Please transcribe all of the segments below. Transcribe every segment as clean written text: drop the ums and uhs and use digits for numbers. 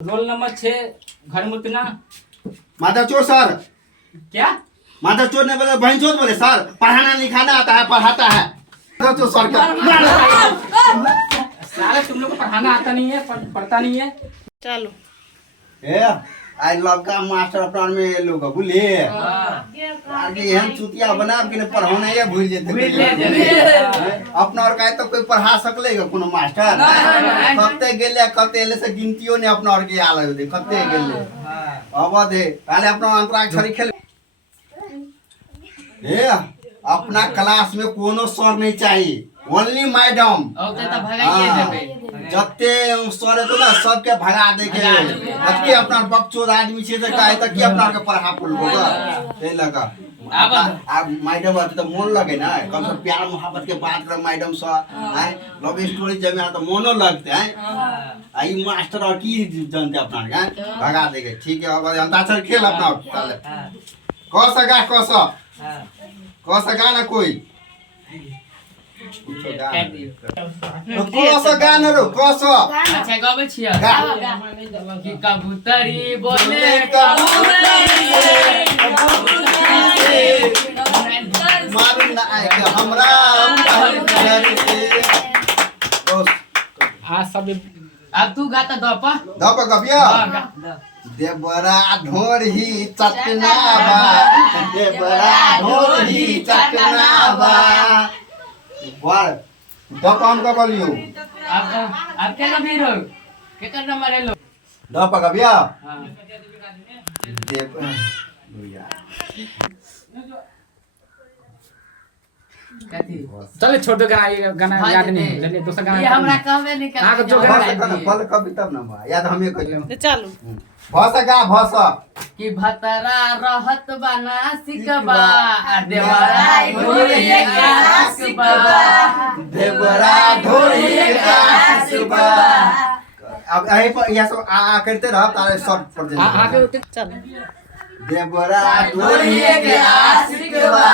Roll number 6 घर मुतना। माता चोर सर। क्या माता चोर ने बोले बहन चोर बोले सर पढ़ाना लिखाना आता है पढ़ाता है। माता चोर सर क्या सारे तुम लोग को पढ़ाना आता नहीं है, पढ़ता नहीं है। चलो ए आई लव का मास्टर अपना में लोग बोले आगे हम चुतिया बना के पढ़ाना है भूल जेते अपना और काहे तो कोई पढ़ा सकलेगा कोनो मास्टर कते गेले कते एले से गिनतियो ने अपना और के आले दे कते गेले अब दे पहले अपना अंतराक्षरी खेल ए अपना क्लास में कोनो सर नहीं चाहिए ओनली मैडम जत्ते सर तो ना सबके भगा दे के जत्ते अपना बकचोद आदमी छे त काहे त की अपना के पढ़ा पुल होगा ए लगा अब मैडम अब तो मन लगे ना कम से प्यार मोहब्बत के बात कर मैडम सा है लव स्टोरी जब यहाँ तो मोनो लगते हैं आई मास्टर और की जानते अपना के भगा देगे ठीक है अब अंताक्षरी खेल अपना क सगा ना कोई गाना रो अच्छा गावे छिया कि कबूतरी बोले मारू ना आए के हमरा हां सब अब तू गाता दप गपिया देबरा ढोरही चटनाबा देबरा ढोरही चटनाबा वाह दप हम का बोलियो अब क्या कभी रो के करना मारे लो दप गपिया हां देब भैया चले छोड़ दो गाना याद नहीं चलिए दूसरा गाना ये हमरा कहबे नहीं कर हां जो गाना फल कभी तब ना याद हमें कहियो चलो भाषा कि भतरा रहत बना सिकबा देवराई ढोरी का सिकबा देवरा ढोरी का सिकबा अब यहीं पर यह सब आ करते रह तारे शॉर्ट पर दे आगे चलो देवरा ढोरी के आशिकबा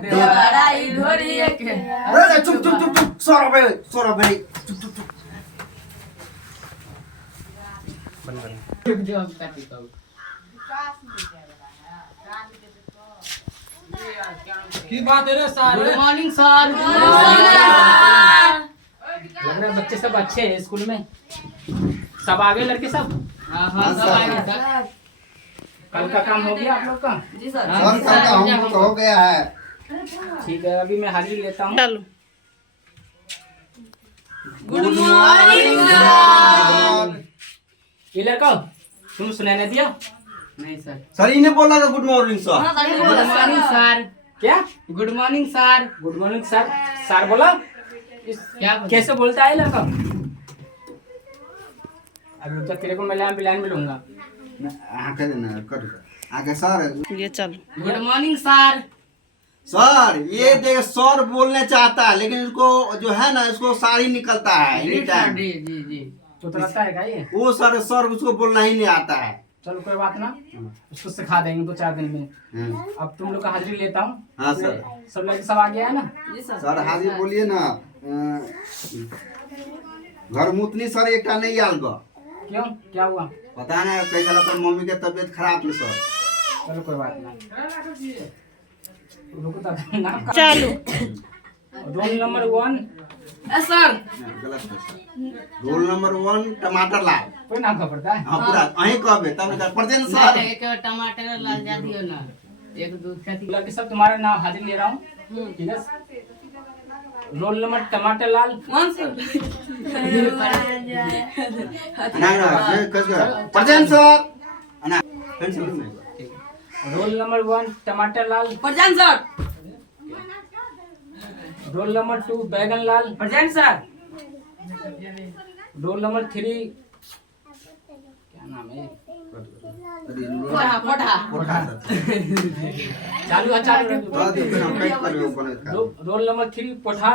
देवराई ढोरी के अरे चुप सोरो बे चुप जो हम करती तो की बात है रे सर गुड मॉर्निंग सर लग रहा है बच्चे सब अच्छे हैं स्कूल में सब आगे लड़के सब हां सब आगे सर कल का काम हो गया आप लोग का जी सर सर का हम तो हो गया है ठीक है अभी मैं हाजिरी लेता हूँ चलो गुड मॉर्निंग सर ये लड़का तुम सुनाने दिया नहीं सर सर इन्हें बोला था good morning sir good morning sir क्या good morning sir good morning sir sir बोला क्या कैसे बोलता है लड़का अभी तो तेरे को मैं लाइन मिलूंगा आके ना कर आके सर ये चलो गुड मॉर्निंग सर सर ये देख सर बोलने चाहता है लेकिन इसको जो है ना इसको सारी निकलता है एनी टाइम जी जी जी तो तरसता है क्या ये वो सर उसको बोलना ही नहीं आता है चलो कोई बात ना उसको सिखा देंगे 2-4 दिन में अब तुम लोग का हाजिरी लेता हूँ हाँ सर सब लड़के सब आ गया है ना जी सर सर हाजिर बोलिए ना घर मुतनी सर एक नहीं आल गो क्यों क्या हुआ पता नहीं कई साल पर मम्मी के तबीयत खराब थी सर चलो कोई बात नहीं रुको तब नाम का चलो रोल नंबर 1 सर गलत है सर रोल नंबर 1 टमाटर लाल कोई नाम का पड़ता है हाँ पूरा अहीं कहबे तब प्रेजेंट सर एक टमाटर लाल जा दियो ना एक दूध का लड़के सब तुम्हारा नाम हाजिर ले रहा हूँ ठीक है रोल नंबर टमाटर लाल कौन सर ना ये कैसे प्रेजेंट सर ना पेंसिल में रोल नंबर 1 टमाटर लाल प्रजान सर रोल नंबर 2 बैगन लाल प्रजान सर रोल नंबर 3 क्या नाम है कोठा चालू है चालू हाँ देखो ना कई पर वो बने था रोल नंबर 3 पोठा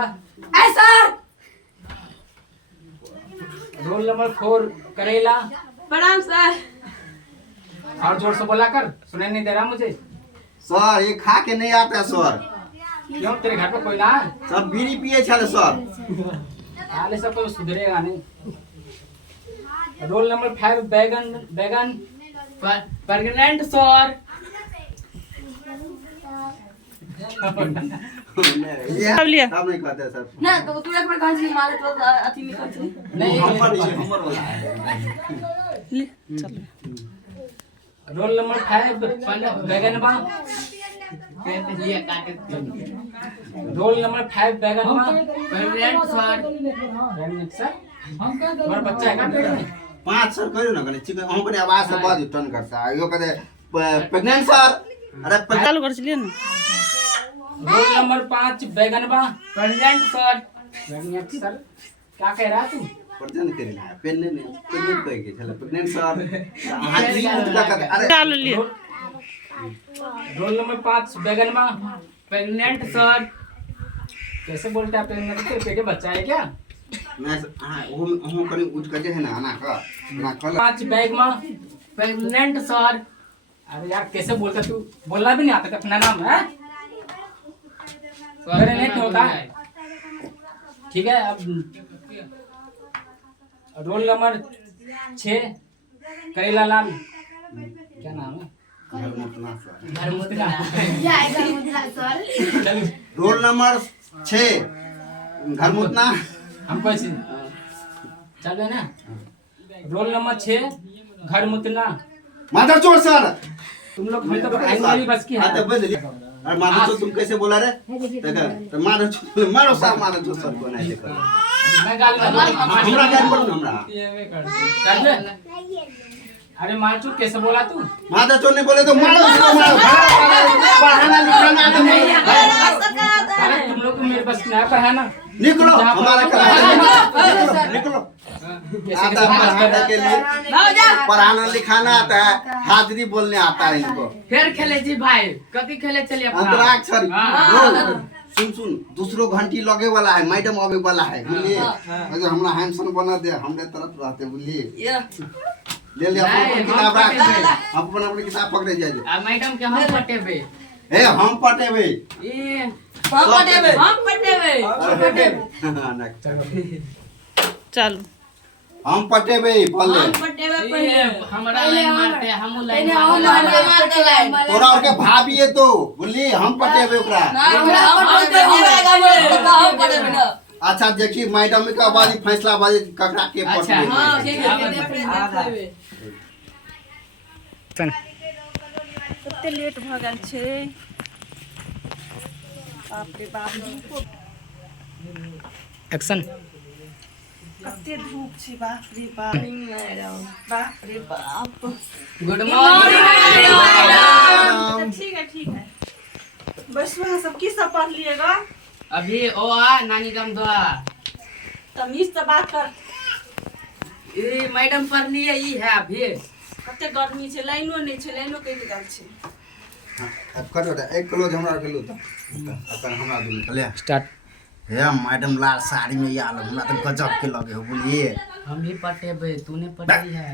सर रोल नंबर 4 करेला प्रणाम सर और जोर से बोला कर सुनाई नहीं दे रहा मुझे सर ये खा के नहीं आता सर क्यों तेरे घर पे कोई ना है सब बीड़ी पिए छले सर हाले सब कोई सुधरेगा नहीं रोल नंबर 5 बैगन प्रेग्नेंट सर। ये सब नहीं कहते सर ना तो तू एक बार कहां से मारे तो अति निकल चली नहीं हमर वाला ले चल रोल नंबर 5 बैगन बा ये काटे रोल नंबर 5 बैगन बा प्रेग्नेंट सर। बैगन सर तुम्हारा बच्चा है का पेट में 5 सर कहियो ना कने चिकन हम कने आवाज से बहुत टर्न करता है यो कहते प्रेग्नेंट सर अरे चालू कर लिए ना रोल नंबर 5 बैगन बा प्रेग्नेंट सर। बैगन सर क्या कह रहा है तू प्रजन करेला प्रेग्नेंट कह के चला प्रेग्नेंट सर हां जी उठला कहते अरे चालू लिए रोल नंबर 5 बैगन बा प्रेग्नेंट सर। कैसे बोलता है प्रेग्नेंट के पेट में बच्चा है क्या मैं हां हम कने उठ के है ना ना कल 5 बैग में प्रेग्नेंट सर। अरे यार कैसे बोलता तू बोलना भी नहीं आता अपना नाम है प्रेग्नेंट होता है ठीक है। अब रोल नंबर 6 करेला लाल क्या नाम है घरमुतना सर चलो रोल नंबर 6 घरमुतना हमको ऐसे चलो ना रोल नंबर 6 घर मुतना माधव चोर सर तुम लोग हम तो आएंगे बस की हां है तो बदली अरे माधव चोर तुम कैसे बोला रे देखा तो माधव चोर मारो साहब माधव चोर सर को नहीं देखो मैं गाल हमरा गाल बोल हमरा चल अरे मारचू कैसे बोला तू माधव चोर ने बोले तो मारो उसको मारो पढ़ाना लिखाना तो नहीं अरे तुम लोग को मेरे बस की नहीं पढ़ाना निकलो हमारा क्लास निकलो आता है के लिए पढ़ाना लिखाना आता है हाजिरी बोलने आता है इनको फिर खेले जी भाई कभी खेले चलिए अपना अंतराक्षरी हाँ। सुन दूसरो घंटी लगे वाला है मैडम आवे वाला है बुझलिए अगर हमरा हैंडसम बना दे हमरे तरफ रहते बुझलिए ले ले अपन किताब रख अपन अपनी किताब पकड़े जाइए आ मैडम के हम पटेबे ए हम पटेबे ए हम पटेबे चालू हम पटेबे पहले ये हमरा लाइन मारते हम लाइन मारते तोरा और के भाभी है तो बुझली हम पटेबे ओकरा अच्छा देखी मैडम के आवाज फैसला बाजी ककरा के अच्छा पटेबे कते लेट भ गेल छै बाप रे बाप एक्शन कते धूप छै बाप रे बाप बाप रे बाप गुड मॉर्निंग मैडम। ठीक है बस वहाँ सब की सब पढ़ लिएगा अभी ओ आ नानी गम दुआ तमीज से बात कर ए मैडम पढ़ लिए ई है अभी कते गर्मी छै लाइनो नहीं छै लाइनो कटि गेल छै अब करो एक किलो हमरा के लो त अपन हमरा दू निकले स्टार्ट हे मैडम लाल साड़ी में यार हमरा तो गजब के लगे हो बोलिए हम ही पटेबे तूने पढ़ी है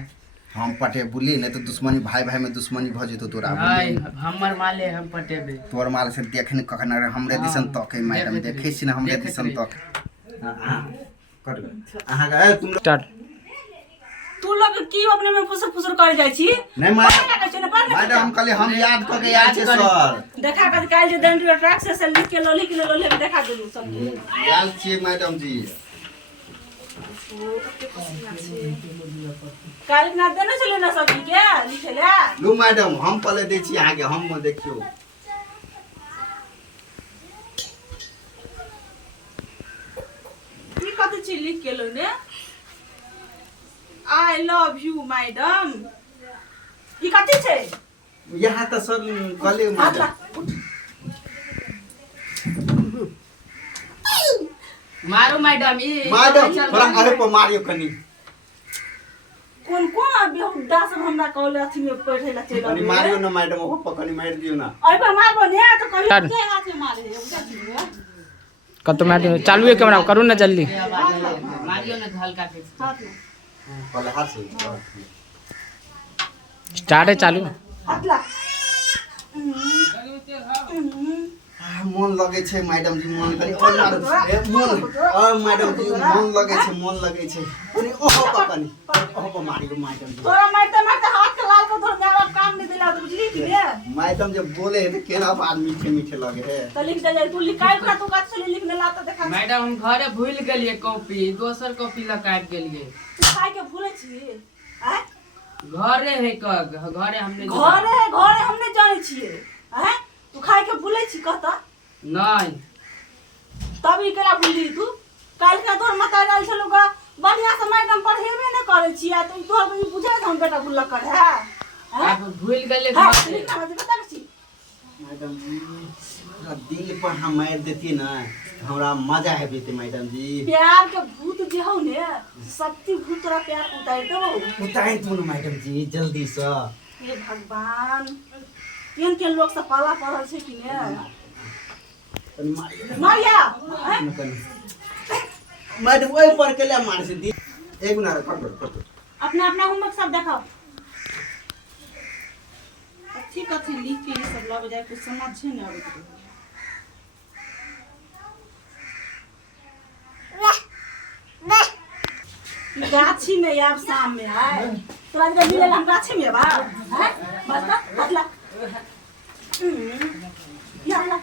हम पटे बुली नहीं तो दुश्मनी भाई भाई में दुश्मनी भ जेतो तोरा हाय हमर माले हम पटेबे तोर माल से देखने कखन हमरे दिसन तक मैडम देखे छी ना हमरे दिसन तक कर अहाँ के तुम स्टार्ट तू लोग की अपने में फुसर फुसर कर जाय छी नहीं मैडम हम कहले हम याद क के याद छे सर देखा कर काल जे दंड ट्रक से लिख के लोली के लोली में देखा देलू सब याद छे मैडम जी काल ना देने चले ना सब के लिखे ले लो मैडम हम पहले दे छी आगे हम देखियो की कते छी लिख के लो ने आई लव यू मैडम ई कते छै यहाँ तो सर कहले हाथ ला मारो मैडम ई मैडम थोड़ा अरे पर मारियो कनी कौन कौन अभी हम दास हमरा कहले अथी में पढ़े ला चल कनी मारियो ना मैडम ओ पकनी मार दियो ना अरे पर मारबो ने तो कहियो कर। के हाथ में मारे है उठा दियो कब तो मैं चालू है कैमरा करूँ ना जल्दी मारियो ना हल्का के हाथ में पहले हाथ से स्टार्ट है चालू हाथ ला मन लगे छे मैडम जी मन कनी और मारो ए मन मैडम जी मन लगे छे कनी ओ पकनी अब मारियो मैडम जी तोरा मारते मारते हाथ के लाल को तोर माँ बाप काम नहीं दिला तो बुझली कि रे मैडम जब बोले है तो केना बात मीठे मीठे लगे है तो लिख दे जाए तू लिखाई का तू कत से लिखने ला तो देखा मैडम हम घरे भूल गेलिए कॉपी दोसर कॉपी लकाट गेलिए तू खाए के भूले छी हैं घरे है घरे हमने घरे हमने जाने छिए हैं तू खाए के भूले छी कहता नहीं तब ई केला भूली तू काल का तोर माता डाल छलुगा बढ़िया से मैडम पढ़ेबे न करे छिया तो तोर ई बुझे हम बेटा गुल्ला कर है आप भूल गेलिए हां घर लिखना मत बता छी मैडम जी पूरा दिल पर हम मार देती ना हमरा मजा है बेटे मैडम जी प्यार के भूत जे हो ने शक्ति भूत तोरा प्यार उतार दो उतार दू ना मैडम जी जल्दी से हे भगवान केन केन लोग से पाला पड़ल छै कि ने मारिया हैं? मैडम वही पर के ले मार से दी एक ना पकड़ अपना अपना होमवर्क सब देखाओ अच्छी कथी लिख के ये सब लग जाए कुछ समझ नहीं आवे गाछी में आब शाम में आए तोरा जब मिले हम गाछी में बा हैं बस हटला याला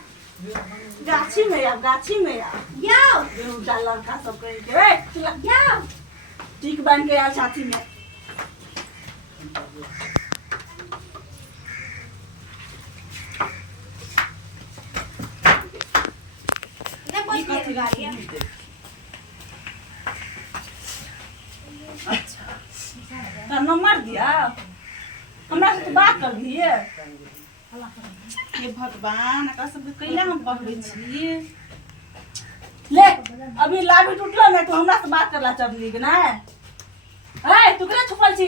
गाछी में याओ बेटा लड़का सब कह के ए चला याओ ठीक बन के आल साथी में ने बस कथी गाड़ी है अच्छा तो नंबर दिया हमरा से तो बात कर दिए हे भगवान का सब कैला हम पढ़ै छी ले अभी लाभी टूटलो नहीं तो हमरा से बात करला चढ़ली कि नहीं ए तू केना छुपल छी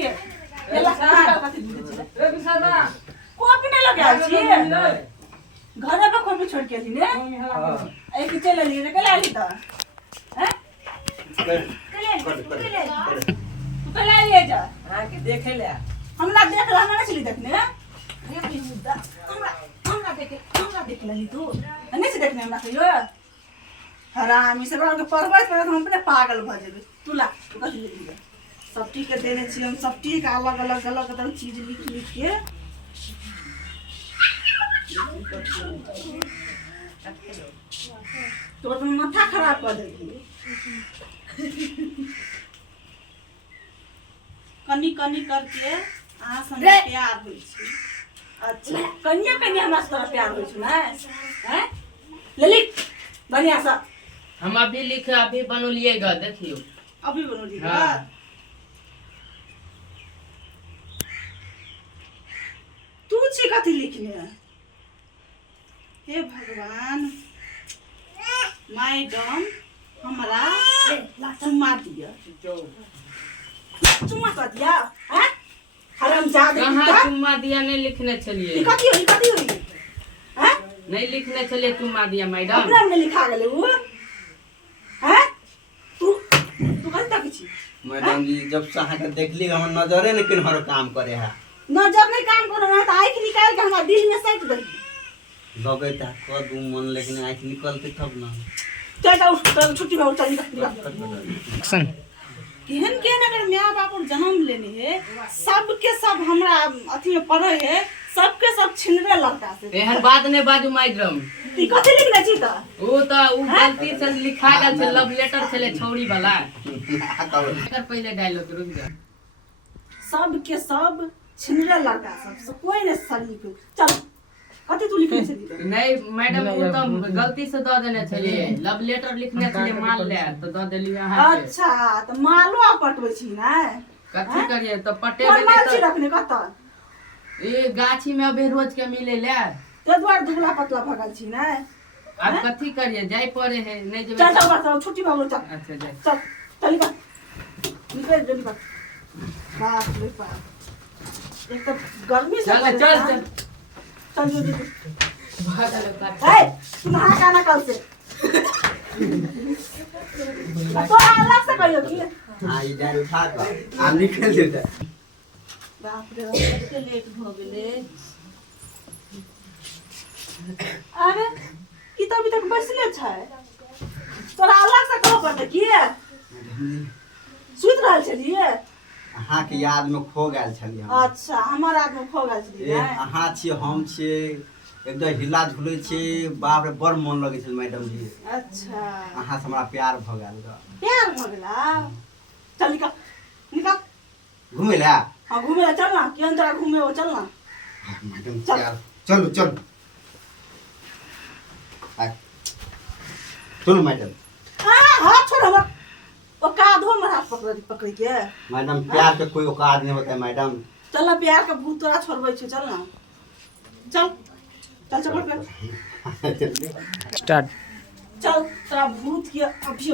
एला कथि दूध छी ए बिसाना कॉपी नहीं लगा छी घर पे कॉपी छोड़ के ली ने ए कि चले ली रे केला ली त हैं तू केला ले जा हां के देखे ले हमरा देख ला हमरा चली देखने ये भी मुद्दा हमरा देख लली तू नहीं से देखने हमरा कहियो हरामी से बड़ा के परवश पर हम अपने पागल भ जेबे तू ला तू कथि लिख सब ठीक के देने छी हम सब ठीक अलग अलग चीज लिख के तो तुम माथा खराब कर देती कनी करके आ संगे प्यार होई छी अच्छा कन्या हमरा से प्यार होई छी ना हैं ले लिख बढ़िया सा हम अभी लिखे अभी बनौलिएगा देखियो अभी बनौलिएगा हाँ। तू छी कथी लिखने हे भगवान मैडम हमरा चुम्मा दिया चुम्मा कर दिया हैं हरामजादे कहाँ चुम्मा दिया नहीं लिखने चलिए ई कथी होई हैं नहीं लिखने चलिए चुम्मा दिया मैडम अपना में लिखा गेले वो हैं तू कथी तक छी मैडम जी जब से अहाँ के देखली हमर नजरे ने किन्हर काम करे है नजर नहीं काम करो ना तो आँख निकाल के हमरा दिल में सट दही लगे था कद मन लेकिन आँख निकलते तब ना चल छुट्टी में चल निकल केहन अगर माँ बाप और जन्म लेने है सबके सब हमरा अथी में पढ़े है सबके सब छिनरे लगता से एहन बात नहीं बाजू मैडम ई कथि लिखने छी त वो तो उ गलती से लिखा गेल छै लव लेटर छले छौड़ी वाला एकर पहले डायलॉग रुक जा सबके सब छिनरे लड़का सब कोई ने सलीफ चल कथि तू लिखने छी नहीं मैडम वो तो गलती से दे देने छलिए लव लेटर लिखने छलिए माल ले तो दे देलिए अहाँ के अच्छा तो मालवा पटबै छी ना कथि करिए तो पटे कोन माल छी बेले रखने कत ए गाछी में अबे रोज के मिले ले ते द्वार दुबला पतला भगल छी ना अब कथि करिए जाय पड़े है नहीं जेबे चल चल छुट्टी भागो चल अच्छा जाय चल चल निकल जल्दी बात बाप रे बाप एक तो गर्मी से चल चल चल चल जल्दी भागल का ए तू नहा खाना कल से तो अलग से कहियो कि हां ये जाय उठा कर आ निकल जेते बाप रे कते लेट भ गेले अरे ई तो अभी तक बैसले छै तोरा अलग से कहो पड़ते की सुत रहल छलिए अहाँ के याद में खो गए छलियै हम। अच्छा हमर आदमी खो गेल छलियै अहाँ छियै हम छियै एकदम हिला झुलै छियै बाप रे बड़ मन लगै छै मैडम जी। अच्छा अहाँ से हमरा प्यार भ गेल ग। प्यार भ गेला चल निकल निकल घुमै लए हाँ घूमे ला चल ना केहन तरह घूमे हो चल ना मैडम चल। प्यार चलो चलो चलो मैडम। हाथ छोड़ हमर औकात हो मेरा पकड़ के मैडम प्यार के कोई औकात नहीं होता है मैडम। चल ना प्यार के भूत तोरा छोड़बै छै चल ना चल चल चल स्टार्ट। चल तोरा भूत के अभी